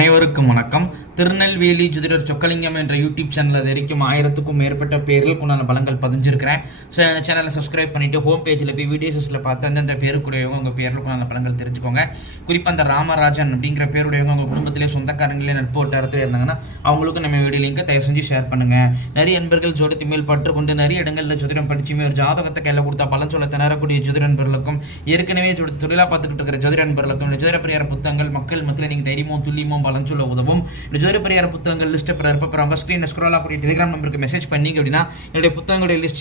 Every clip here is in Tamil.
அனைவருக்கும் வணக்கம். திருநெல்வேலி ஜுதிடர் சொக்கலிங்கம் என்ற யூடியூப் சேனலில் வரைக்கும் ஆயிரத்துக்கும் மேற்பட்ட பேர்களுக்கு உண்டான பலங்கள் பதிஞ்சிருக்கிறேன். ஸோ இந்த சேனலை சப்ஸ்கிரைப் பண்ணிட்டு ஹோம் பேஜில் போய் வீடியோஸில் பார்த்து அந்தந்த பேருக்குடையவங்க உங்கள் பேர்களுக்கு பலங்கள் தெரிஞ்சுக்கோங்க. குறிப்பாக அந்த ராமராஜன் அப்படிங்கிற பேருடையவங்க உங்கள் குடும்பத்திலே சொந்தக்காரங்களே நட்பு வட்டாரத்தில் இருந்தாங்கன்னா அவங்களுக்கும் நம்ம வீடியோ லிங்கை தயவு செஞ்சு ஷேர் பண்ணுங்கள் நிறைய நண்பர்கள் ஜோடத்தி மேல் பற்று கொண்டு நிறைய இடங்களில் ஜோதிடம் படிச்சுமே ஒரு ஜாதகத்தை கையில் கொடுத்தா பலன் சொல்ல திணறக்கூடிய ஜோதிட நண்பர்களுக்கும் ஏற்கனவே ஜோதி தொழிலாக பார்த்துக்கிட்டு இருக்கிற ஜோதிட நண்பர்களுக்கும் ஜோதிட பிரியார புத்தகங்கள் மக்கள் மத்தியில் நீங்கள் தைரியமும் துல்லியமும் பலன் சொல்ல உதவும் ஜோதி பரிகார புத்தகங்கள் லிஸ்ட் அப்புறம் இருப்ப உங்கள் ஸ்க்ரீன் ஸ்க்ரோல் ஆகக்கூடிய டெலிகிராம் நம்பருக்கு மெசேஜ் பண்ணிங்க அப்படின்னா என்னுடைய புத்தகங்களுடைய லிஸ்ட்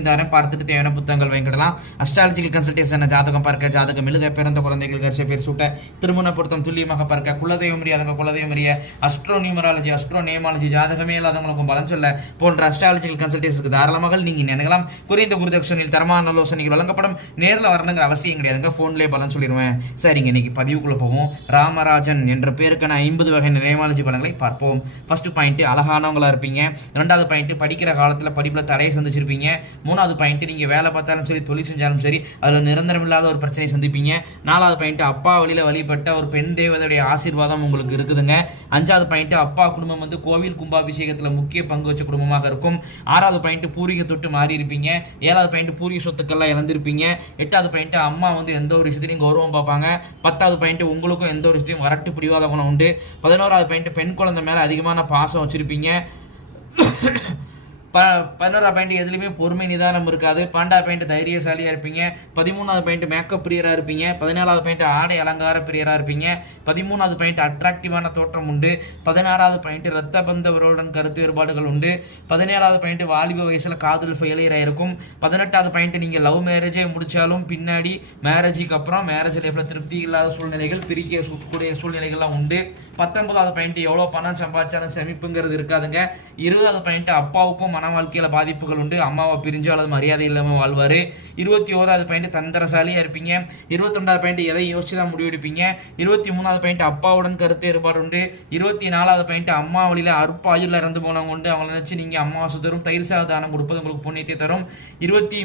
இந்த தரேன். பார்த்துட்டு தேவையான புத்தகங்கள் வாங்கிடலாம். அஸ்ட்ராலஜிக்கல் கன்சல்டேஷன் ஜாதகம் பார்க்க ஜாதகம் எழுத பிறந்த குழந்தைகள் கரிசை பேர் சூட்ட திருமண பொருத்தம் துல்லியமாக பார்க்க குலதெய்வம் அதுங்க குலதெய்வம் அஸ்ட்ரோ நியூமராலஜி அஸ்ட்ரோ நேமாலஜி ஜாதகமே இல்லாதவங்களுக்கும் பலன் சொல்ல போன்ற அஸ்ட்ராலஜிக்கல் கன்சல்டேஷனுக்கு தாராளமாக நீங்கள் நினைக்கலாம் குறைந்த குருதட்சணையில் தரமான ஆலோசனைகள் வழங்கப்படும். நேரில் வரணுங்கிற அவசியம் கிடையாதுங்க. ஃபோன்லேயே பலன் சொல்லிடுவேன் சரிங்க இன்னைக்கு பதிவுக்குள்ளே போவோம். ராமராஜன் என்ற பேருக்கான ஐம்பது வகை நேமாலஜி பலன்களை பார்ப்போம். ஃபர்ஸ்ட் பாயிண்ட்டு அழகானவங்களா இருப்பீங்க. ரெண்டாவது பாயிண்ட்டு படிக்கிற காலத்தில் படிப்பில் தடையை சந்திச்சிருப்பீங்க. மூணாவது பாயிண்ட்டு நீங்கள் வேலை பார்த்தாலும் சரி தொழில் செஞ்சாலும் சரி அதில் நிரந்தரம் இல்லாத ஒரு பிரச்சனையை சந்திப்பீங்க. நாலாவது பாயிண்ட்டு அப்பா வழியில் வழிபட்ட ஒரு பெண் தேவதையுடைய ஆசீர்வாதம் உங்களுக்கு இருக்குதுங்க. அஞ்சாவது பாயிண்ட்டு அப்பா குடும்பம் வந்து கோவில் கும்பாபிஷேகத்தில் முக்கிய பங்கு வச்ச குடும்பமாக இருக்கும். ஆறாவது பாயிண்ட் பூரிகை தொட்டு மாறி இருப்பீங்க. ஏழாவது பாயிண்ட் பூர்வீக சொத்துக்கள்லாம் இழந்திருப்பீங்க. எட்டாவது பாயிண்ட் அம்மா வந்து எந்த ஒரு விஷயத்தையும் கௌரவம் பார்ப்பாங்க. பத்தாவது பாயிண்ட் உங்களுக்கும் எந்த ஒரு விஷயத்தையும் வரட்டு பிடிவாத குணம் உண்டு. பதினோராவது பாயிண்ட் பெண் குழந்தை மேலே அதிகமான பாசம் வச்சுருப்பீங்க. ப பதினோரா பாயிண்ட் எதுலேயுமே பொறுமை நிதானம் இருக்காது. பன்னெண்டாவது பாயிண்ட் தைரியசாலியாக இருப்பீங்க. பதிமூணாவது பாயிண்ட் மேக்கப் பிரியராக இருப்பீங்க. பதினாலாவது பாயிண்ட் ஆடை அலங்கார பிரியராக இருப்பீங்க. பதிமூணாவது பாயிண்ட் அட்ராக்டிவான தோற்றம் உண்டு. பதினாறாவது பாயிண்ட் ரத்த பந்தவர்களுடன் கருத்து வேறுபாடுகள் உண்டு. பதினேழாவது பாயிண்ட் வாலிப வயசில் காதல் ஃபெயிலியராக இருக்கும். பதினெட்டாவது பாயிண்ட் நீங்கள் லவ் மேரேஜே முடித்தாலும் பின்னாடி மேரேஜுக்கு அப்புறம் மேரேஜ் லைஃப்பில் திருப்தி இல்லாத சூழ்நிலைகள் பிரிக்க கூடிய சூழ்நிலைகள்லாம் உண்டு. பத்தொன்பதாவது பாயிண்ட் எவ்வளோ பணம் சம்பாதிச்சாலும் செமிப்புங்கிறது இருக்காதுங்க. இருபதாவது பாயிண்ட் அப்பாவுக்கும் மன வாழ்க்கையில் பாதிப்புகள் உண்டு. அம்மாவை பிரிஞ்சோ அல்லது மரியாதை இல்லாமல் வாழ்வார். இருபத்தி ஓராவது பாயிண்ட் தந்திரசாலியாக இருப்பீங்க. இருபத்தொண்டாவது பாயிண்ட் எதை யோசிச்சு தான் முடிவெடுப்பீங்க? இருபத்தி மூணாவது பாயிண்ட் அப்பாவுடன் கருத்து ஏற்பாடு உண்டு. இருபத்தி நாலாவது பாயிண்ட் அம்மா வழியில் அற்பாயுள் இறந்து போனவங்க உண்டு. அவங்கள நினச்சி நீங்கள் அம்மா தரும் தயிர் சாத தானம் கொடுப்பது உங்களுக்கு புண்ணியத்தை தரும். இருபத்தி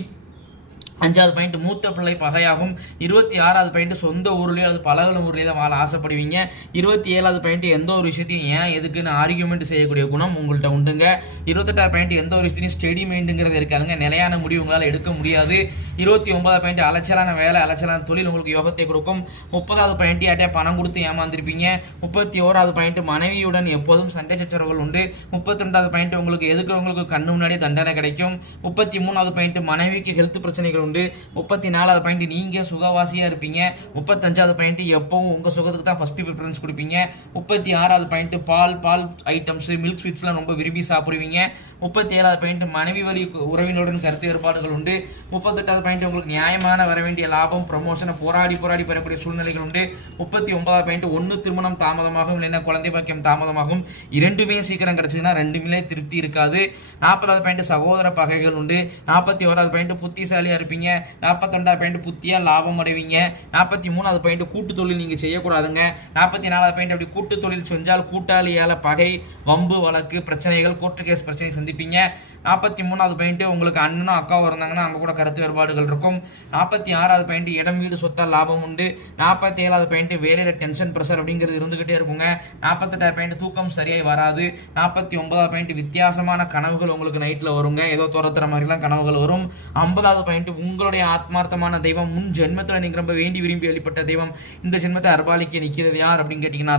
அஞ்சாவது பாயிண்ட் மூத்த பிள்ளை பகையாகும். இருபத்தி ஆறாவது பாயிண்ட் சொந்த ஊர்லேயே அது பலகல ஊர்லேயே தான் வாழ ஆசைப்படுவீங்க. இருபத்தி ஏழாவது பாயிண்ட் எந்த ஒரு விஷயத்தையும் ஏன் எதுக்குன்னு ஆர்கியூமெண்ட் செய்யக்கூடிய குணம் உங்கள்கிட்ட உண்டுங்க. இருபத்தெட்டாவது பாயிண்ட் எந்த ஒரு விஷயத்தையும் ஸ்டெடி மைண்டுங்கிறது இருக்காதுங்க. நிலையான முடிவு உங்களால் எடுக்க முடியாது. இருபத்தி ஒன்பதாவது பாயிண்ட் அலைச்சலான வேலை அலைச்சலான தொழில் உங்களுக்கு யோகத்தை கொடுக்கும். முப்பதாவது பாயிண்ட் யார்ட்டே பணம் கொடுத்து ஏமாந்துருப்பீங்க. முப்பத்தி ஓராவது பாயிண்ட் மனைவியுடன் எப்போதும் சண்டை சச்சரவுகள் உண்டு. முப்பத்தி ரெண்டாவது பாயிண்ட் உங்களுக்கு எதுக்குறவங்களுக்கு கண்ணு முன்னாடியே தண்டனை கிடைக்கும். முப்பத்தி மூணாவது பாயிண்ட் மனைவிக்கு ஹெல்த் பிரச்சனைகள் உண்டு. முப்பத்தி நாலாவது பாயிண்ட் நீங்கள் சுகவாசியாக இருப்பீங்க. முப்பத்தஞ்சாவது பாயிண்ட் எப்பவும் உங்கள் சுகத்துக்கு தான் ஃபஸ்ட்டு ப்ரிஃபரன்ஸ் கொடுப்பீங்க. முப்பத்தி ஆறாவது பாயிண்ட் பால் பால் ஐட்டம்ஸ் மில்க் ஸ்வீட்ஸ்லாம் ரொம்ப விரும்பி சாப்பிடுவீங்க. முப்பத்தி ஏழாவது பாயிண்ட் மனைவி வழி உறவினருடன் கருத்து வேறுபாடுகள் உண்டு. முப்பத்தெட்டாவது பாயிண்ட் உங்களுக்கு நியாயமான வர வேண்டிய லாபம் ப்ரொமோஷனை போராடி போராடி பெறக்கூடிய சூழ்நிலைகள் உண்டு. முப்பத்தி ஒன்பதாவது பாயிண்ட் ஒன்று திருமணம் தாமதமாகும் இல்லைன்னா குழந்தை பாக்கியம் தாமதமாகும். இரண்டுமே சீக்கிரம் கிடச்சிதுன்னா ரெண்டுமே திருப்தி இருக்காது. நாற்பதாவது பாயிண்ட் சகோதர பகைகள் உண்டு. நாற்பத்தி ஓராவது பாயிண்ட் புத்திசாலியாக இருப்பீங்க. நாற்பத்தொண்டாவது பாயிண்ட் புத்தியாக லாபம் அடைவீங்க. நாற்பத்தி மூணாவது பாயிண்ட் கூட்டு தொழில் நீங்கள் செய்யக்கூடாதுங்க. நாற்பத்தி நாலாவது பாயிண்ட் அப்படி கூட்டு தொழில் செஞ்சால் கூட்டாளியால் பகை வம்பு வழக்கு பிரச்சனைகள் கோர்ட்டு கேஸ் பிரச்சனை சந்திப்பீங்க. நாற்பத்தி மூணாவது பாயிண்ட்டு உங்களுக்கு அண்ணனும் அக்காவும் இருந்தாங்கன்னா அங்கே கூட கருத்து வேறுபாடுகள் இருக்கும். நாற்பத்தி ஆறாவது பாயிண்ட் இடம் வீடு சொத்தால் லாபம் உண்டு. நாற்பத்தி ஏழாவது பாயிண்ட் வேலையில் டென்ஷன் ப்ரெஷர் அப்படிங்கிறது இருந்துகிட்டே இருக்குங்க. நாற்பத்தெட்டாவது பாயிண்ட் தூக்கம் சரியாக வராது. நாற்பத்தி ஒன்பதாவது பாயிண்ட் வித்தியாசமான கனவுகள் உங்களுக்கு நைட்டில் வருங்க. ஏதோ துரத்துற மாதிரிலாம் கனவுகள் வரும். ஐம்பதாவது பாயிண்ட் உங்களுடைய ஆத்மார்த்தமான தெய்வம். முன் ஜென்மத்தில் நீங்கள் ரொம்ப வேண்டி விரும்பி வெளிப்பட்ட தெய்வம். இந்த ஜென்மத்தை அர்பாலிக்க நிற்கிறது யார் அப்படின்னு கேட்டிங்கன்னா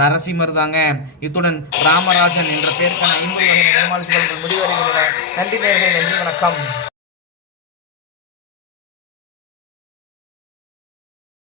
நரசிம்மர் தாங்க. இத்துடன் ராமராஜன் என்ற பேருக்கான ஐம்பது வகை முடிவடைகிறது. நன்றி நேர்களை நன்றி வணக்கம்.